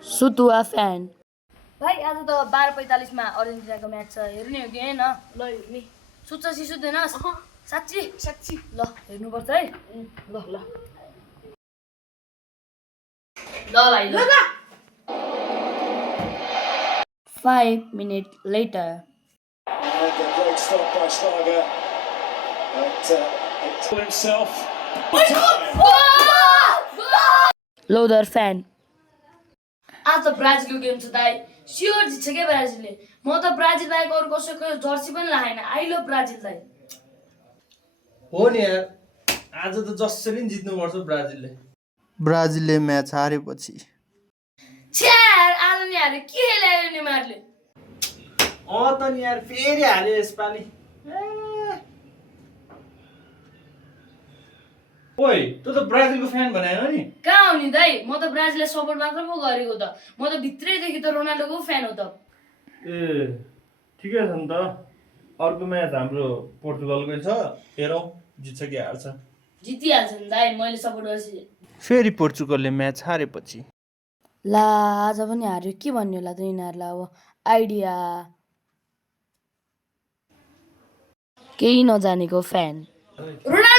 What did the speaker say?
सुतुवा fan. भाइ आज त 12:45 मा अर्जेन्टिनाको म्याच छ, हेर्ने हो कि हैन? ल हेर्ने। सुत्छ कि सुत्दैनस्? साच्ची साच्ची ल हेर्नुपर्छ है। ल ल ल भाइ ल 5 minutes later. And a great stop by Schlager. But himself. Loader fan. आज त ब्राजिलको गेम छ दाइ, स्योर जित्छ के ब्राजिलले। म त ब्राजिल बाहेक अरू कसैको जर्सी पनि लगाएन। आई लभ ब्राजिल दाइ। हो नि यार, आज त जसरी जित्नुपर्छ ब्राजिलले। ब्राजिलले म्याच हारेपछि छ्यार आज नि हारे के ल्यायो नेमारले। त नि यार फेरि हाल्यो यसपालि। ओइ तँ त ब्राजिलको फ्यान भने हो नि? कहाँ हो नि दाइ, म त ब्राजिललाई सपोर्ट मात्र पो गरेको त। म त भित्रैदेखि त रोनाल्डोको फ्यान हो त। ए ठिकै छ नि त। अर्को म्याच हाम्रो पोर्चुगलकै छ, हेरौँ जित्छ कि हार्छ। जितिहाल्छ नि दाइ, मैले सपोर्ट गर्छु। फेरि पोर्चुगलले म्याच हारेपछि ला आज पनि हार्यो के भन्ने होला त यिनीहरूलाई अब आइडिया केही नजानेको फ्यान। रोनाल्डो